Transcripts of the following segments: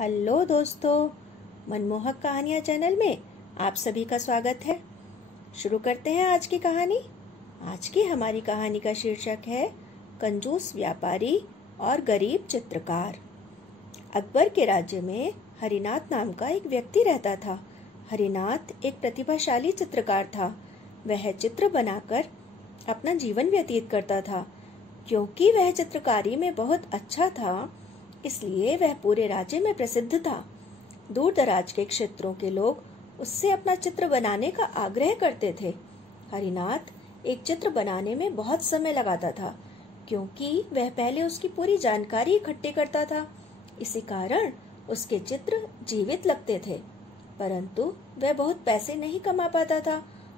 Hello दोस्तों, मनमोहक कहानियाँ चैनल में आप सभी का स्वागत है। शुरू करते हैं आज की कहानी। आज की हमारी कहानी का शीर्षक है कंजूस व्यापारी और गरीब चित्रकार। अकबर के राज्य में हरिनाथ नाम का एक व्यक्ति रहता था। हरिनाथ एक प्रतिभाशाली चित्रकार था। वह चित्र बनाकर अपना जीवन व्यतीत करता था। क्योंकि वह चित्रकारी में बहुत अच्छा था, इसलिए वह पूरे राज्य में प्रसिद्ध था। दूर दराज के क्षेत्रों के लोग उससे अपना चित्र बनाने का आग्रह करते थे। हरिनाथ एक चित्र बनाने में बहुत समय लगाता था, क्योंकि वह पहले उसकी पूरी जानकारी इकट्ठी करता था। इसी कारण उसके चित्र जीवित लगते थे, परंतु वह बहुत पैसे नहीं कमा पाता था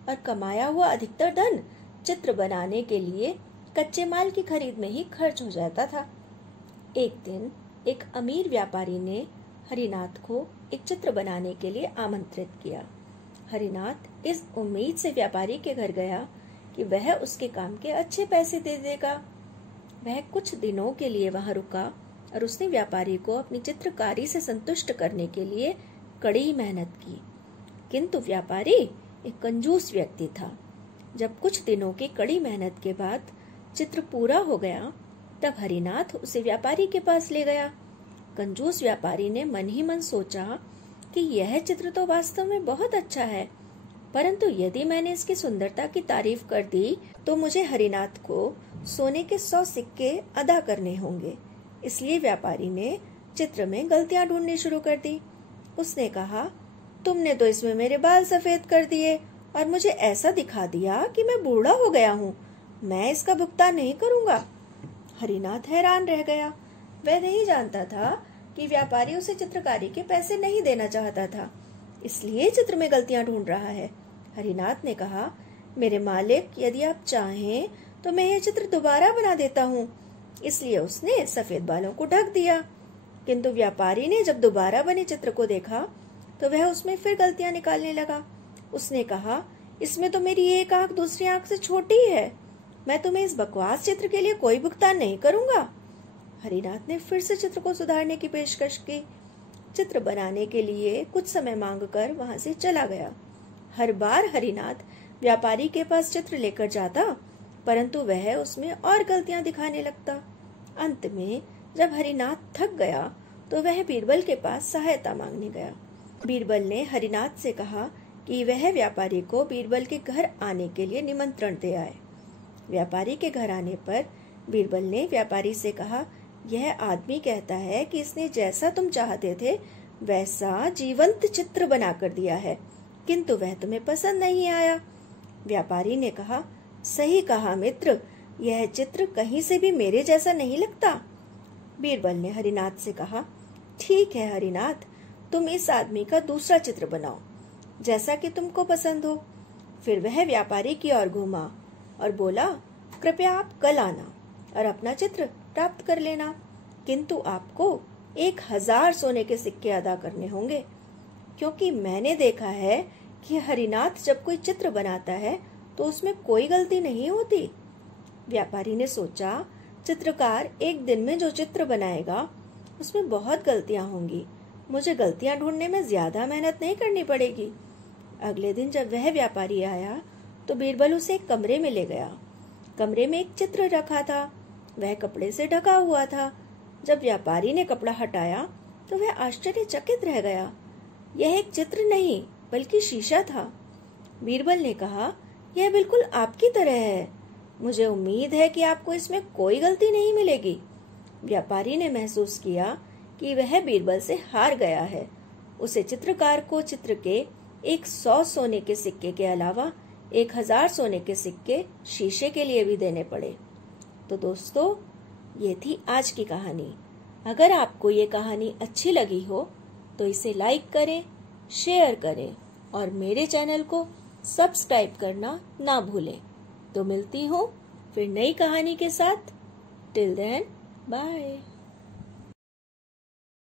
और कमाया हुआ अधिकतर धन चित्र बनाने के लिए कच्चे माल की खरीद में ही खर्च हो जाता था। एक दिन एक अमीर व्यापारी ने हरिनाथ को एक चित्र बनाने के लिए आमंत्रित किया। हरिनाथ इस उम्मीद से व्यापारी के घर गया कि वह उसके काम के अच्छे पैसे दे देगा। वह कुछ दिनों के लिए वहां रुका और उसने व्यापारी को अपनी चित्रकारी से संतुष्ट करने के लिए कड़ी मेहनत की। किंतु व्यापारी एक कंजूस व्यक्ति था। जब कुछ दिनों की कड़ी मेहनत के बाद चित्र पूरा हो गया, तब हरिनाथ उसे व्यापारी के पास ले गया। कंजूस व्यापारी ने मन ही मन सोचा कि यह चित्र तो वास्तव में बहुत अच्छा है, परंतु यदि मैंने इसकी सुंदरता की तारीफ कर दी तो मुझे हरिनाथ को सोने के 100 सिक्के अदा करने होंगे। इसलिए व्यापारी ने चित्र में गलतियां ढूंढनी शुरू कर दी। उसने कहा, तुमने तो इसमें मेरे बाल सफेद कर दिए और मुझे ऐसा दिखा दिया कि मैं बूढ़ा हो गया हूँ। मैं इसका भुगतान नहीं करूँगा। हरिनाथ हैरान रह गया। वह नहीं जानता था कि व्यापारी उसे चित्रकारी के पैसे नहीं देना चाहता था, इसलिए चित्र में गलतियां ढूंढ रहा है। हरिनाथ ने कहा, मेरे मालिक, यदि आप चाहें तो मैं यह चित्र दोबारा बना देता हूँ। इसलिए उसने सफेद बालों को ढक दिया। किंतु व्यापारी ने जब दोबारा बने चित्र को देखा तो वह उसमें फिर गलतियां निकालने लगा। उसने कहा, इसमें तो मेरी एक आंख दूसरी आंख से छोटी है। मैं तुम्हें इस बकवास चित्र के लिए कोई भुगतान नहीं करूंगा। हरिनाथ ने फिर से चित्र को सुधारने की पेशकश की। चित्र बनाने के लिए कुछ समय मांगकर वहां से चला गया। हर बार हरिनाथ व्यापारी के पास चित्र लेकर जाता, परंतु वह उसमें और गलतियां दिखाने लगता। अंत में जब हरिनाथ थक गया तो वह बीरबल के पास सहायता मांगने गया। बीरबल ने हरिनाथ से कहा कि वह व्यापारी को बीरबल के घर आने के लिए निमंत्रण दे आए। व्यापारी के घर आने पर बीरबल ने व्यापारी से कहा, यह आदमी कहता है कि इसने जैसा तुम चाहते थे वैसा जीवंत चित्र बनाकर दिया है, किंतु वह तुम्हें पसंद नहीं आया। व्यापारी ने कहा, सही कहा मित्र, यह चित्र कहीं से भी मेरे जैसा नहीं लगता। बीरबल ने हरिनाथ से कहा, ठीक है हरिनाथ, तुम इस आदमी का दूसरा चित्र बनाओ जैसा कि तुमको पसंद हो। फिर वह व्यापारी की ओर घूमा और बोला, कृपया आप कल आना और अपना चित्र प्राप्त कर लेना, किंतु आपको 1000 सोने के सिक्के अदा करने होंगे, क्योंकि मैंने देखा है कि हरिनाथ जब कोई चित्र बनाता है तो उसमें कोई गलती नहीं होती। व्यापारी ने सोचा, चित्रकार एक दिन में जो चित्र बनाएगा उसमें बहुत गलतियां होंगी। मुझे गलतियां ढूंढने में ज्यादा मेहनत नहीं करनी पड़ेगी। अगले दिन जब वह व्यापारी आया तो बीरबल उसे एक कमरे में ले गया। कमरे में एक चित्र रखा था। वह कपड़े से ढका हुआ था। जब व्यापारी ने कपड़ा हटाया तो वह आश्चर्यचकित रह गया। यह एक चित्र नहीं बल्कि शीशा था। बीरबल ने कहा, यह बिल्कुल आपकी तरह है। मुझे उम्मीद है कि आपको इसमें कोई गलती नहीं मिलेगी। व्यापारी ने महसूस किया कि वह बीरबल से हार गया है। उसे चित्रकार को चित्र के 100 सोने के सिक्के के अलावा 1000 सोने के सिक्के शीशे के लिए भी देने पड़े। तो दोस्तों, ये थी आज की कहानी। अगर आपको ये कहानी अच्छी लगी हो तो इसे लाइक करें, शेयर करें और मेरे चैनल को सब्सक्राइब करना ना भूलें। तो मिलती हूँ फिर नई कहानी के साथ। Till then, bye.